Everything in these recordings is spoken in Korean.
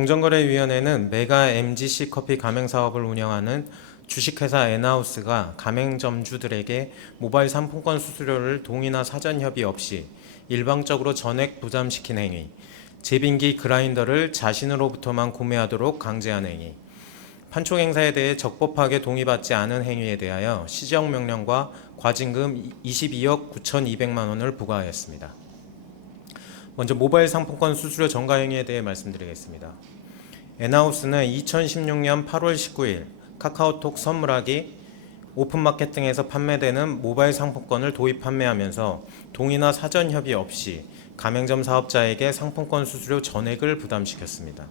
공정거래위원회는 메가 MGC 커피 가맹 사업을 운영하는 주식회사 엔하우스가 가맹점주들에게 모바일 상품권 수수료를 동의나 사전 협의 없이 일방적으로 전액 부담시킨 행위, 제빙기 그라인더를 자신으로부터만 구매하도록 강제한 행위, 판촉 행사에 대해 적법하게 동의받지 않은 행위에 대하여 시정명령과 과징금 22억 9,200만 원을 부과하였습니다. 먼저 모바일 상품권 수수료 전가 행위에 대해 말씀드리겠습니다. 엔하우스는 2016년 8월 19일 카카오톡 선물하기, 오픈마켓 등에서 판매되는 모바일 상품권을 도입 판매하면서 동의나 사전 협의 없이 가맹점 사업자에게 상품권 수수료 전액을 부담시켰습니다.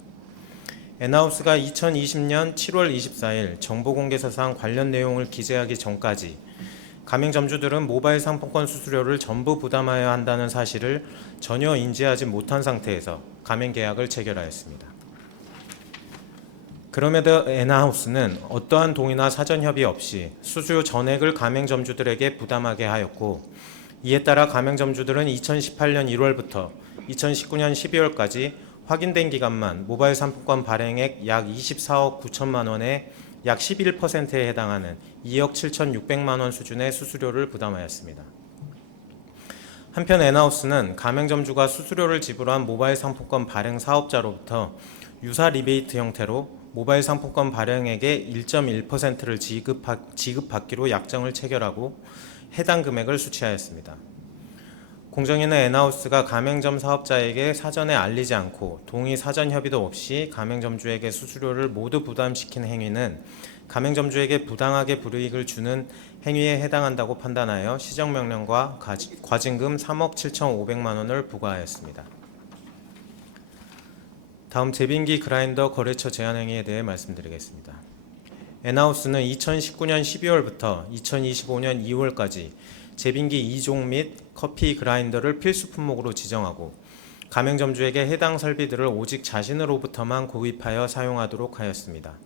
엔하우스가 2020년 7월 24일 정보공개서상 관련 내용을 기재하기 전까지 가맹점주들은 모바일 상품권 수수료를 전부 부담해야 한다는 사실을 전혀 인지하지 못한 상태에서 가맹계약을 체결하였습니다. 그럼에도 엔하우스는 어떠한 동의나 사전 협의 없이 수수료 전액을 가맹점주들에게 부담하게 하였고, 이에 따라 가맹점주들은 2018년 1월부터 2019년 12월까지 확인된 기간만 모바일 상품권 발행액 약 24억 9천만 원의 약 11%에 해당하는 2억 7,600만 원 수준의 수수료를 부담하였습니다. 한편 엔하우스는 가맹점주가 수수료를 지불한 모바일 상품권 발행 사업자로부터 유사 리베이트 형태로 모바일 상품권 발행액의 1.1%를 지급받기로 약정을 체결하고 해당 금액을 수취하였습니다. 공정위는 엔하우스가 가맹점 사업자에게 사전에 알리지 않고 동의 사전 협의도 없이 가맹점주에게 수수료를 모두 부담시킨 행위는 가맹점주에게 부당하게 불이익을 주는 행위에 해당한다고 판단하여 시정명령과 과징금 3억 7,500만 원을 부과하였습니다. 다음 제빙기 그라인더 거래처 제한 행위에 대해 말씀드리겠습니다. 엔하우스는 2019년 12월부터 2025년 2월까지 제빙기 2종 및 커피 그라인더를 필수 품목으로 지정하고 가맹점주에게 해당 설비들을 오직 자신으로부터만 구입하여 사용하도록 하였습니다.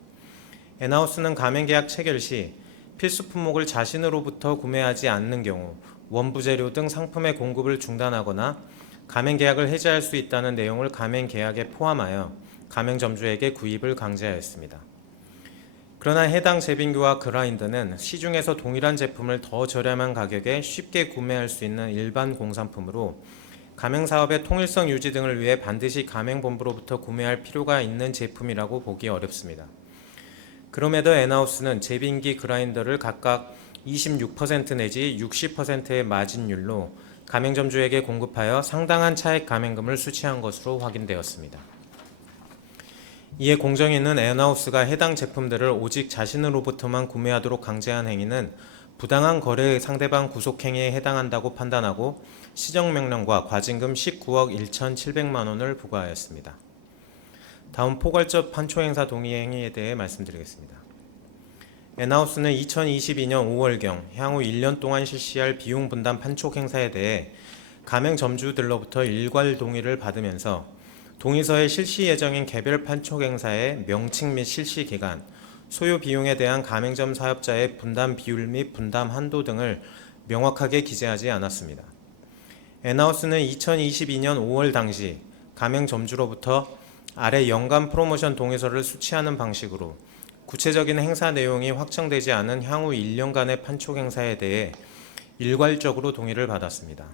엔하우스는 가맹계약 체결 시 필수 품목을 자신으로부터 구매하지 않는 경우 원부재료 등 상품의 공급을 중단하거나 가맹계약을 해지할 수 있다는 내용을 가맹계약에 포함하여 가맹점주에게 구입을 강제하였습니다. 그러나 해당 제빙기와 그라인더는 시중에서 동일한 제품을 더 저렴한 가격에 쉽게 구매할 수 있는 일반 공산품으로 가맹사업의 통일성 유지 등을 위해 반드시 가맹본부로부터 구매할 필요가 있는 제품이라고 보기 어렵습니다. 그럼에도 엔하우스는 제빙기 그라인더를 각각 26% 내지 60%의 마진율로 가맹점주에게 공급하여 상당한 차액 가맹금을 수취한 것으로 확인되었습니다. 이에 공정위는 엔하우스가 해당 제품들을 오직 자신으로부터만 구매하도록 강제한 행위는 부당한 거래 상대방 구속행위에 해당한다고 판단하고 시정명령과 과징금 19억 1,700만 원을 부과하였습니다. 다음 포괄적 판촉행사 동의 행위에 대해 말씀드리겠습니다. 엔하우스는 2022년 5월경 향후 1년 동안 실시할 비용 분담 판촉 행사에 대해 가맹점주들로부터 일괄 동의를 받으면서 동의서의 실시 예정인 개별 판촉 행사의 명칭 및 실시 기간, 소요 비용에 대한 가맹점 사업자의 분담 비율 및 분담 한도 등을 명확하게 기재하지 않았습니다. 엔하우스는 2022년 5월 당시 가맹점주로부터 아래 연간 프로모션 동의서를 수취하는 방식으로 구체적인 행사 내용이 확정되지 않은 향후 1년간의 판촉 행사에 대해 일괄적으로 동의를 받았습니다.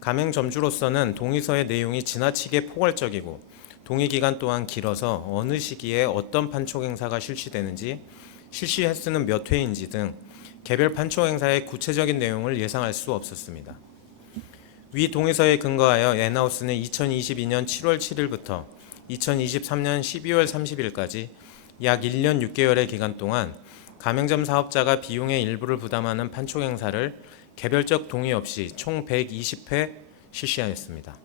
가맹점주로서는 동의서의 내용이 지나치게 포괄적이고 동의 기간 또한 길어서 어느 시기에 어떤 판촉 행사가 실시되는지, 실시 횟수는 몇 회인지 등 개별 판촉 행사의 구체적인 내용을 예상할 수 없었습니다. 위 동의서에 근거하여 엔하우스는 2022년 7월 7일부터 2023년 12월 30일까지 약 1년 6개월의 기간 동안 가맹점 사업자가 비용의 일부를 부담하는 판촉 행사를 개별적 동의 없이 총 120회 실시하였습니다.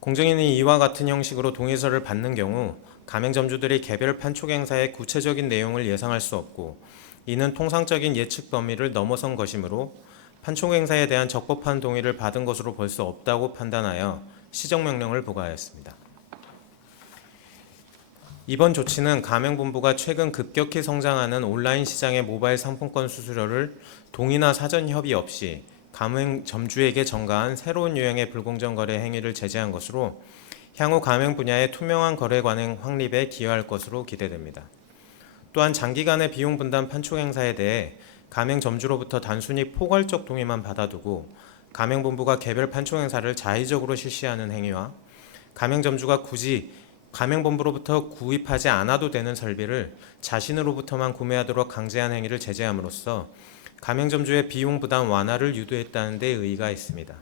공정위는 이와 같은 형식으로 동의서를 받는 경우 가맹점주들이 개별 판촉 행사의 구체적인 내용을 예상할 수 없고 이는 통상적인 예측 범위를 넘어선 것이므로 판촉 행사에 대한 적법한 동의를 받은 것으로 볼 수 없다고 판단하여 시정명령을 부과하였습니다. 이번 조치는 가맹본부가 최근 급격히 성장하는 온라인 시장의 모바일 상품권 수수료를 동의나 사전 협의 없이 가맹점주에게 전가한 새로운 유형의 불공정 거래 행위를 제재한 것으로 향후 가맹 분야의 투명한 거래 관행 확립에 기여할 것으로 기대됩니다. 또한 장기간의 비용 분담 판촉 행사에 대해 가맹점주로부터 단순히 포괄적 동의만 받아두고 가맹본부가 개별 판촉 행사를 자의적으로 실시하는 행위와 가맹점주가 굳이 가맹본부로부터 구입하지 않아도 되는 설비를 자신으로부터만 구매하도록 강제한 행위를 제재함으로써 가맹점주의 비용 부담 완화를 유도했다는 데 의의가 있습니다.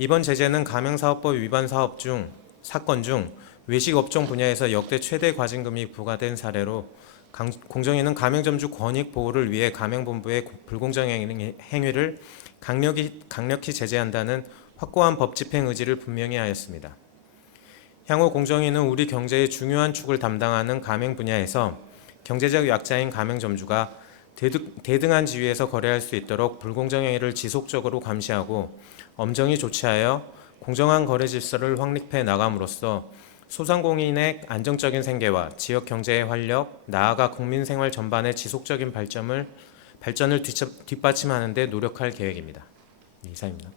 이번 제재는 가맹사업법 위반 사건 중 외식업종 분야에서 역대 최대 과징금이 부과된 사례로 공정위는 가맹점주 권익 보호를 위해 가맹본부의 불공정 행위를 강력히 제재한다는 확고한 법 집행 의지를 분명히 하였습니다. 향후 공정위는 우리 경제의 중요한 축을 담당하는 가맹 분야에서 경제적 약자인 가맹점주가 대등한 지위에서 거래할 수 있도록 불공정 행위를 지속적으로 감시하고 엄정히 조치하여 공정한 거래 질서를 확립해 나감으로써 소상공인의 안정적인 생계와 지역 경제의 활력, 나아가 국민 생활 전반의 지속적인 발전을 뒷받침하는 데 노력할 계획입니다. 이상입니다.